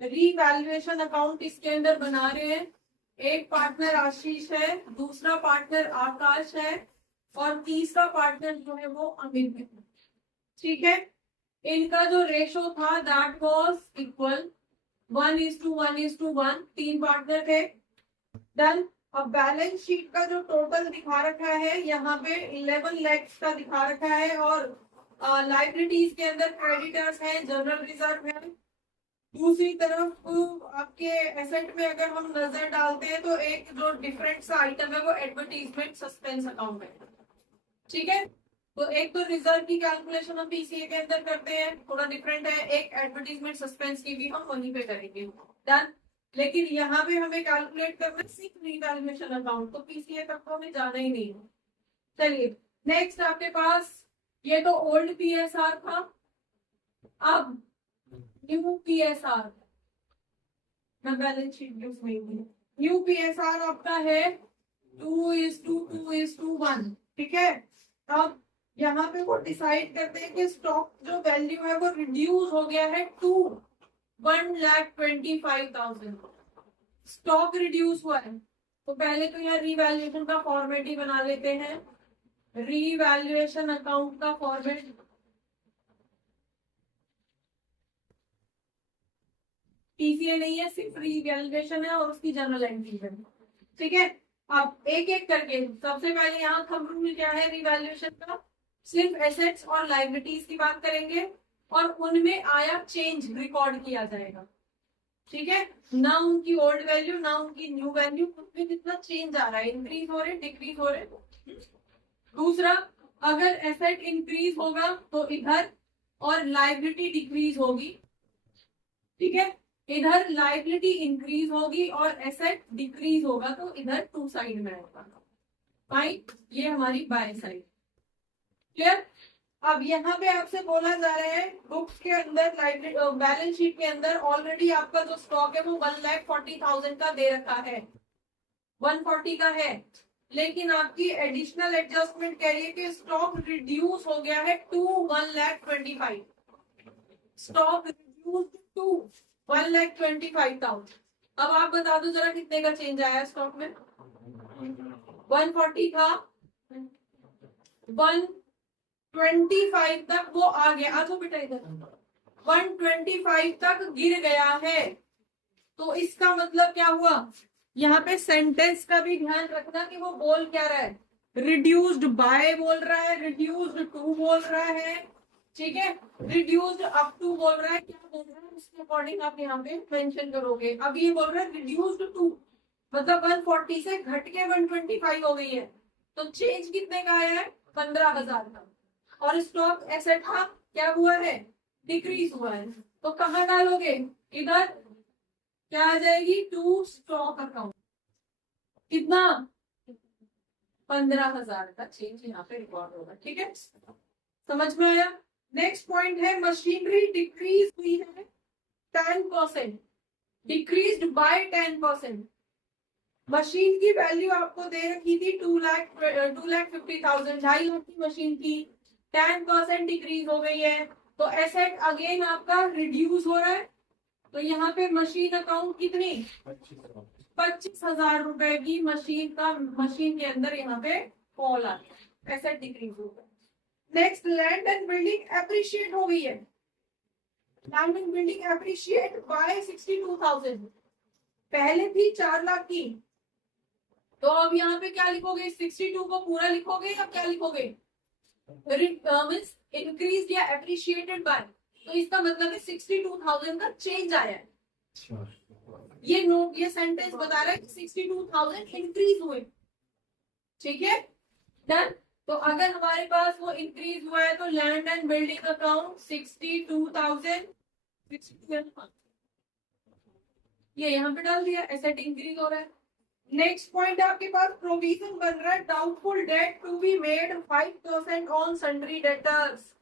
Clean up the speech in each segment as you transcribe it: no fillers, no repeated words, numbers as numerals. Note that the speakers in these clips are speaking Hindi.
रीवैल्यूएशन अकाउंट इसके अंदर बना रहे हैं। एक पार्टनर आशीष है, दूसरा पार्टनर आकाश है और तीसरा पार्टनर जो है वो अमित है। ठीक है, इनका जो रेशो था दैट वाज इक्वल 1:1:1। 3 पार्टनर थे। डन। अब बैलेंस शीट का जो टोटल दिखा रखा है यहाँ पे 11 lakhs का दिखा रखा है और लाइबिलिटीज के अंदर क्रेडिटर्स है, जनरल रिजर्व है। दूसरी तरफ आपके एसेट में अगर हम नजर डालते हैं तो एक जो डिफरेंट सा आइटम है वो एडवर्टीजमेंट सस्पेंस अकाउंट है। ठीक है, तो एक तो रिजर्व की कैलकुलेशन हम पीसीए के अंदर करते हैं, थोड़ा डिफरेंट है। एक एडवर्टीजमेंट सस्पेंस की भी हम वहीं पे करेंगे। डन। लेकिन यहाँ पे हमें कैलकुलेट करना है सिर्फ रीवैल्यूएशन अकाउंट, तो पीसीए तक तो हमें जाना ही नहीं है। चलिए नेक्स्ट आपके पास ये तो ओल्ड पीएसआर था। अब न्यू पीएसआर, मैं बैलेंस शीट यूज नहीं की। न्यू पीएसआर आपका है 2:2:1। ठीक है, अब यहाँ पे वो डिसाइड करते हैं कि स्टॉक जो वैल्यू है वो रिड्यूस हो गया है टू 1,25,000। स्टॉक रिड्यूस हुआ है तो पहले तो यहाँ रीवैल्यूएशन का फॉर्मेट ही बना लेते हैं। रीवैल्यूएशन अकाउंट का फॉर्मेट पीसीए नहीं है, सिर्फ रीवैल्यूएशन है और उसकी जर्नल एंट्री है। ठीक है, अब एक एक करके सबसे पहले यहाँ थंब रूल क्या है रीवैल्यूएशन का, सिर्फ एसेट्स और लायबिलिटीज की बात करेंगे और उनमें आया चेंज रिकॉर्ड किया जाएगा। ठीक है, ना उनकी ओल्ड वैल्यू ना उनकी न्यू वैल्यू, उनमें कितना चेंज आ रहा है, इंक्रीज हो रहे डिक्रीज हो रहे। दूसरा, अगर एसेट इंक्रीज होगा तो इधर और लायबिलिटी डिक्रीज होगी। ठीक है, इधर लायबिलिटी इंक्रीज होगी और एसेट डिक्रीज होगा तो इधर टू साइड में होगा। फाइन, ये हमारी बाय साइड। क्लियर। अब यहाँ पे आपसे बोला जा रहा है बुक्स के अंदर बैलेंस शीट के अंदर ऑलरेडी आपका जो स्टॉक है वो 1,40,000 का दे रखा है, 140 का है। लेकिन आपकी एडिशनल एडजस्टमेंट कह रही है कि स्टॉक रिड्यूस हो गया है टू 1,25,000। Stock reduce to 1,25,000। अब आप बता दो जरा कितने का चेंज आया स्टॉक में। 140 था, 125 तक वो आ गया। आ तो बेटा इधर 125 तक गिर गया है। तो इसका मतलब क्या हुआ, यहाँ पे सेंटेंस का भी ध्यान रखना कि वो बोल क्या रहा है, रिड्यूस्ड बाय बोल रहा है, रिड्यूस्ड टू बोल रहा है। ठीक है, रिड्यूस्ड अप टू बोल रहा है, क्या बोल रहा है उसके अकॉर्डिंग आप यहाँ पे मेंशन करोगे। अब ये बोल रहा है रिड्यूस्ड टू, मतलब 140 से घट के 125 हो गई है, तो चेंज कितने का आया है 15,000 का। और स्टॉक एसेट का क्या हुआ है, डिक्रीज हुआ है। तो कहाँ डालोगे, इधर क्या आ जाएगी, टू स्टॉक अकाउंट। कितना, 15,000 का चेंज यहाँ पे रिकॉर्ड होगा। ठीक है, समझ में आया। नेक्स्ट पॉइंट है मशीनरी डिक्रीज हुई है 10%, डिक्रीज्ड बाय 10%। मशीन की वैल्यू आपको दे रखी थी 2,50,000, 2,50,000 की मशीन की, 10% डिक्रीज हो गई है तो एसेट अगेन आपका रिड्यूस हो रहा है। तो यहाँ पे मशीन अकाउंट कितनी, 25,000 रुपए की मशीन के अंदर यहाँ पे कॉल आ गया, एसेट डिक्रीज हो गया। Next, land and building appreciate हो गई है। Land and building appreciate by 62,000, पहले थी 4 लाख की। तो अब यहाँ पे क्या लिखोगे, 62 को पूरा लिखोगे या क्या लिखोगे, मींस इंक्रीज या एप्रिशिएटेड बाय। तो इसका मतलब है 62,000 का चेंज आया है। ये नोट, ये सेंटेंस बता रहा है कि 62,000 इंक्रीज हुए। ठीक है, डन। तो अगर हमारे पास वो इंक्रीज हुआ है तो लैंड एंड बिल्डिंग अकाउंट 62,000, ये यहाँ पे डाल दिया, एसेट इंक्रीज हो रहा है। नेक्स्ट पॉइंट आपके पास प्रोविजन बन रहा है, doubtful debt to be made 5% on sundry debtors.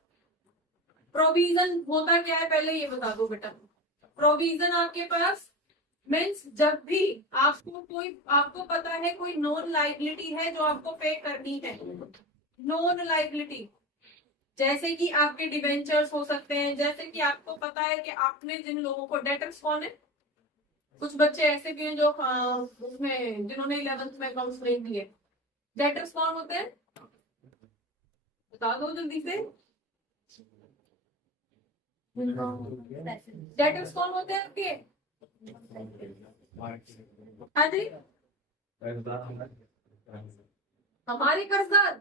Provision होता क्या है पहले ये बता दो बेटा। प्रोविजन आपके पास मीन्स जब भी आपको पता है कोई नॉन लायबिलिटी है जो आपको पे करनी है, नॉन लायबिलिटी। जैसे कि आपके डिवेंचर्स हो सकते हैं, जैसे कि आपको पता है कि आपने जिन लोगों को, डेटर्स कौन है, कुछ बच्चे ऐसे भी हैं जो उसमें जिन्होंने 11th में अकाउंट्स नहीं किए, डेटर्स कौन होते हैं बता दो जल्दी से। डेटर्स कौन होते हैं आपके? हाँ जी, हमारे कर्जदार।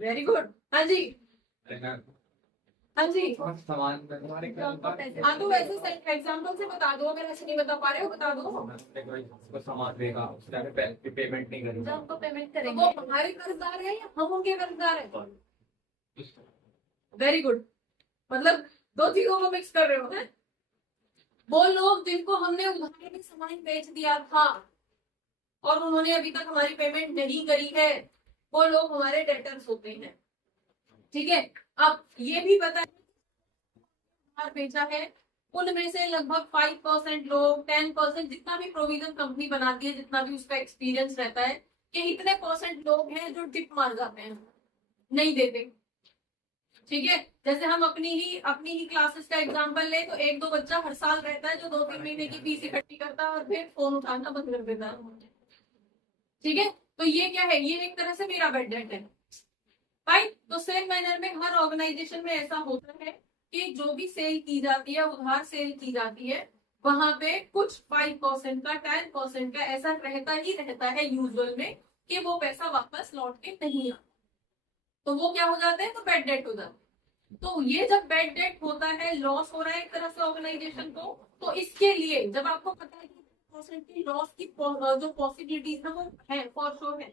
Very good. हाँ जी, हाँ जी, हाँ तो वैसे एग्जाम्पल से बता दो, अगर ऐसे नहीं बता पा रहे हो बता दो। सामान देगा पेमेंट नहीं करेगा, जब हमको पेमेंट करेंगे वो हमारे कर्जदार है या हम उनके कर्जदार है? वेरी गुड, मतलब दो चीजों को मिक्स कर रहे हो हैं? वो लोग जिनको हमने उधार में सामान बेच दिया था और उन्होंने अभी तक हमारी पेमेंट नहीं करी है, वो लोग हमारे डेटर्स होते हैं। ठीक है, अब ये भी पता है उधार बेचा है उनमें से लगभग 5% लोग, 10%, जितना भी प्रोविजन कंपनी बनाती है, जितना भी उसका एक्सपीरियंस रहता है, कि इतने % लोग हैं जो टिप मार जाते हैं, नहीं देते। ठीक है, जैसे हम अपनी ही क्लासेस का एग्जांपल ले तो एक दो बच्चा हर साल रहता है जो 2-3 महीने की फीस इकट्ठी करता है और फिर फोन उठाना बंद कर देता है। ठीक है, तो ये क्या है, ये एक तरह से मेरा बेड डेट है। राइट, तो सेम मैनर में हर ऑर्गेनाइजेशन में ऐसा होता है कि जो भी सेल की जाती है, उधार सेल की जाती है, वहां पे कुछ 5% का, 10% का ऐसा रहता है यूजुअल में कि वो पैसा वापस लौट के नहीं आता, तो वो क्या हो जाते हैं, तो बैड डेट हो जाता है। तो ये जब बैड डेट होता है, लॉस हो रहा है एक तरह से ऑर्गेनाइजेशन को, तो इसके लिए जब आपको पता है कि % की लॉस की जो पॉसिबिलिटीज है वो है, फॉर श्योर है,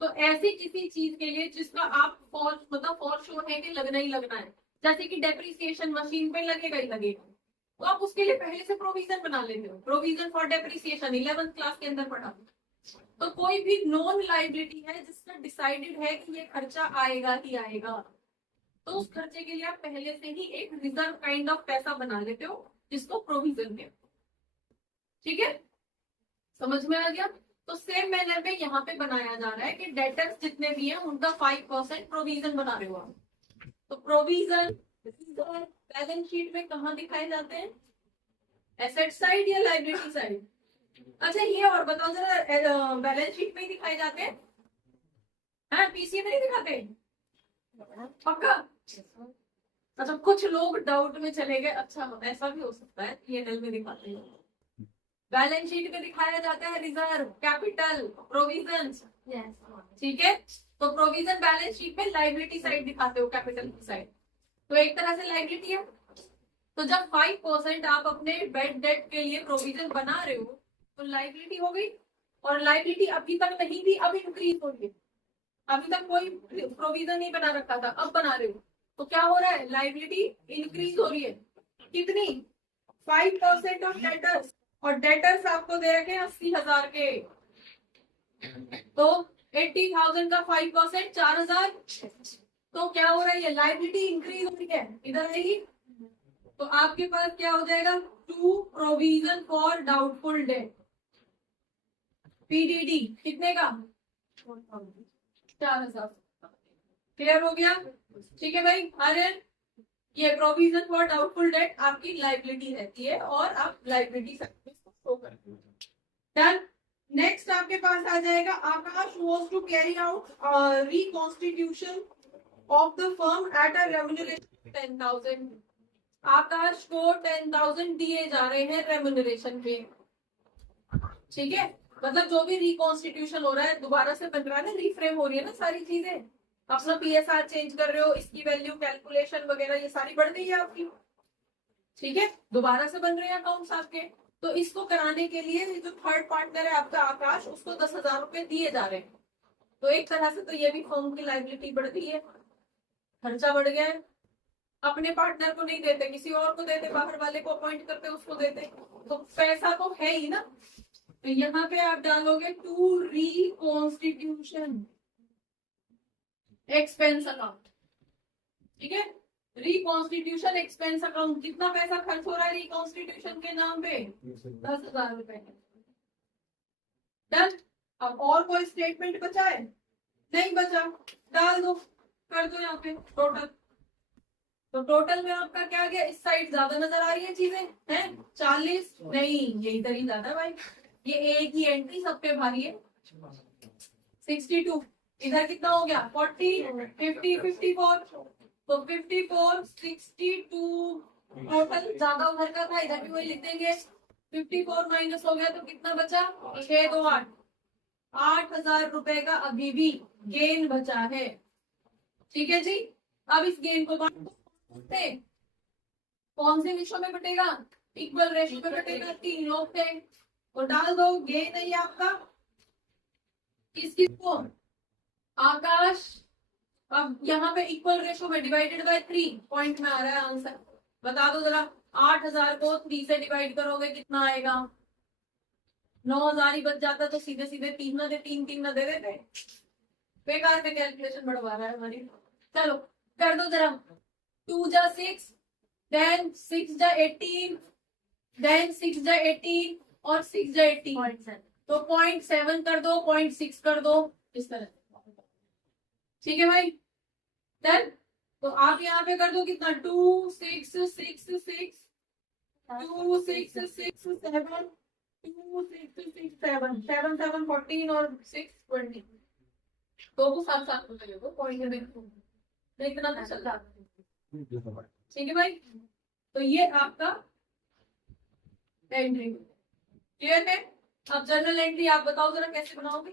तो ऐसी किसी चीज के लिए जिसका आप फॉर श्योर है कि लगना ही लगना है, जैसे कि डेप्रिसिएशन मशीन पे लगेगा ही लगेगा, तो आप उसके लिए पहले से प्रोविजन बना लेते हो, provision for depreciation 11th class के अंदर पढ़ा। तो कोई भी नॉन लाइबिलिटी है जिसका डिसाइडेड है कि ये खर्चा आएगा ही आएगा, तो उस खर्चे के लिए आप पहले से ही एक रिजर्व काइंड ऑफ पैसा बना लेते हो जिसको प्रोविजन दे। ठीक है, समझ में आ गया? तो सेम मैनर में यहाँ पे बनाया जा रहा है कि डेटर्स जितने भी हैं उनका 5% प्रोविजन बना रहे हो आप। तो प्रोविजन बैलेंस शीट में कहाँ दिखाए जाते हैं, एसेट साइड या लाइबिलिटी साइड? अच्छा ये और बताओ जरा, बैलेंस शीट में ही दिखाए जाते हैं, हाँ पीसी में नहीं दिखाते पक्का? अच्छा, कुछ लोग डाउट में चले गए, अच्छा ऐसा भी हो सकता है, पीएनएल में दिखाते हैं, बैलेंस शीट में दिखाया जाता है रिजर्व, कैपिटल, प्रोविजन। ठीक है, तो प्रोविजन बैलेंस शीट में लाइबिलिटी साइड दिखाते हो, कैपिटल की साइड, तो एक तरह से लाइबिलिटी है। तो जब 5% आप अपने बेड डेट के लिए प्रोविजन बना रहे हो तो लाइबिलिटी हो गई, और लाइबिलिटी अभी तक नहीं थी, अब इंक्रीज हो गई, अभी तक कोई प्रोविजन नहीं बना रखा था, अब बना रहे हो, तो क्या हो रहा है, लाइबिलिटी इंक्रीज हो रही है। कितनी? 5% ऑफ डेटर्स, और डेटर्स आपको दे रखे हैं 80,000 के, तो 80,000 का 5% 4,000, तो क्या हो रहा है, ये लाइबिलिटी इंक्रीज हो रही है, इधर आएगी, तो आपके पास क्या हो जाएगा, to provision for doubtful debt, PDD कितने का, 4,000। क्लियर हो गया? ठीक है भाई, अरे ये प्रोविजन फॉर डाउटफुल डेट आपकी लाइबिलिटी रहती है और आप लाइबिलिटी शो करते हो। डन। नेक्स्ट आपके पास आ जाएगा, Aakash was to carry out reconstitution of the firm at a remuneration 10,000। Aakash को 10,000 दिए जा रहे हैं रेम्यूनरेशन पे। ठीक है, मतलब जो भी रिकॉन्स्टिट्यूशन हो रहा है, दोबारा से बन रहा है ना, रिफ्रेम हो रही है ना सारी चीजें, अपना पीएसआर चेंज कर रहे हो, इसकी वैल्यू कैलकुलेशन वगैरह ये सारी बढ़ गई है आपकी। ठीक है, दोबारा से बन रहे हैं अकाउंट्स आपके, तो इसको कराने के लिए जो थर्ड पार्टनर है आपका आकाश, उसको 10,000 रुपए दिए जा रहे हैं, तो एक तरह से तो ये भी फर्म की लाइबिलिटी बढ़ गई है, खर्चा बढ़ गया है। अपने पार्टनर को नहीं देते, किसी और को देते, बाहर वाले को अपॉइंट करते उसको देते, तो पैसा तो है ही ना। तो यहाँ पे आप डालोगे टू रिकॉन्स्टिट्यूशन एक्सपेंस अकाउंट। ठीक है, रिकॉन्स्टिट्यूशन एक्सपेंस अकाउंट, कितना पैसा खर्च हो रहा है रिकॉन्स्टिट्यूशन के नाम पे, 10,000 रुपए। डन। अब और कोई स्टेटमेंट बचा है? नहीं बचा, डाल दो कर दो यहाँ पे टोटल। तो टोटल में आपका क्या गया, इस साइड ज्यादा नजर आ रही है चीजें हैं, 40 नहीं, ये इधर ही ज्यादा भाई, ये एक ही एंट्री सब पे भारी है। 62 इधर कितना हो गया, 40 50 54, तो 54 62 टोटल ज्यादा उधर का था, इधर भी वही लिख देंगे। 54 माइनस हो गया तो कितना बचा, 6 2 8, 8,000 रुपए का अभी भी गेन बचा है। ठीक है जी, अब इस गेन को बांटते, कौन से रेशो में बटेगा, इक्वल रेशो में बटेगा, 3 लोग थे तो डाल दो, गेन है ये आपका किसको, आकाश। अब यहाँ पे इक्वल रेशो में डिवाइडेड बाय 3 पॉइंट में आ रहा है आंसर, बता दो जरा। 8,000 को 3 से डिवाइड करोगे कितना आएगा, 9,000 ही बच जाता, तो सीधे सीधे 3 ना दे, 3 ना दे देते, बेकार में कैलकुलेशन बढ़वा रहा है हमारी। चलो कर दो जरा, 2 जा 6, देन 6 जा 18, देन 6 जा 18 और 6 जा 18, तो 0.7 कर दो, 0.6 कर दो, इस तरह। ठीक है भाई, डन। तो आप यहाँ पे कर दो कितना, 2 6 6 6 2 6 6 7 2 6 6 7 7 7 14 और 6 20, तो वो साथ साथ में चलेगा, पॉइंट में इतना तो चल रहा है। ठीक है भाई, तो ये आपका एंट्री क्लियर है। अब जनरल एंट्री आप बताओ जरा कैसे बनाओगे,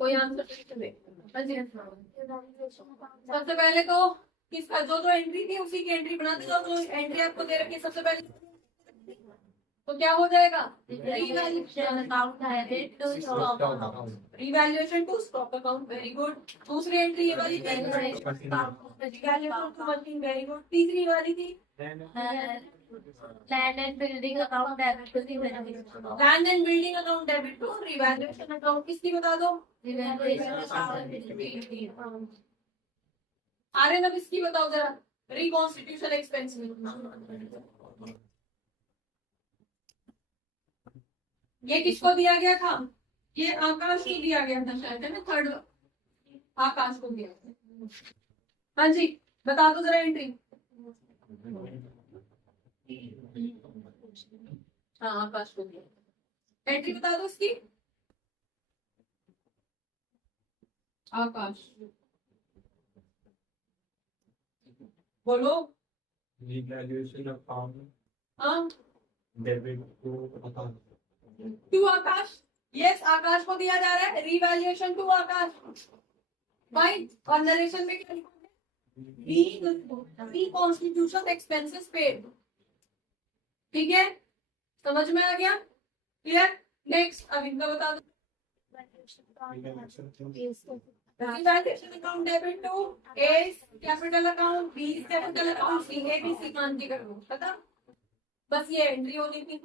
कोई आंसर सबसे पहले तो किसका, जो एंट्री थी उसी की एंट्री बनाते जाओ, जो एंट्री आपको दे रखी है सबसे पहले, तो क्या हो जाएगा, revaluation to stock account, very good. दूसरी एंट्री ये वाली थी, वेरी गुड। तीसरी वाली थी land and building account debit to land and building account debit to revaluation account, किसकी बता दो, आर्यन। अब इसकी बताओ जरा, रिकॉन्स्टिट्यूशन एक्सपेंस में ये किसको दिया गया था, ये आकाश को दिया गया था शायद, है ना, थर्ड आकाश को दिया था। हाँ जी, बता दो जरा एंट्री। हाँ आकाश को दिया, एंट्री बता दो उसकी, आकाश बोलो। रिवैल्यूएशन अकाउंट हाँ डेबिट टू आकाश, यस आकाश को दिया जा रहा है रिवैल्यूएशन टू आकाश भाई, और नरेशन में क्या लिखोगे, रिकॉन्स्टिट्यूशन एक्सपेंसेस पेड। ठीक है, समझ में आ गया, क्लियर। नेक्स्ट अब इनका बता दो, revaluation account debit to A capital account, B capital account, C A B C मान जी कर दो, पता, बस ये एंट्री होनी थी।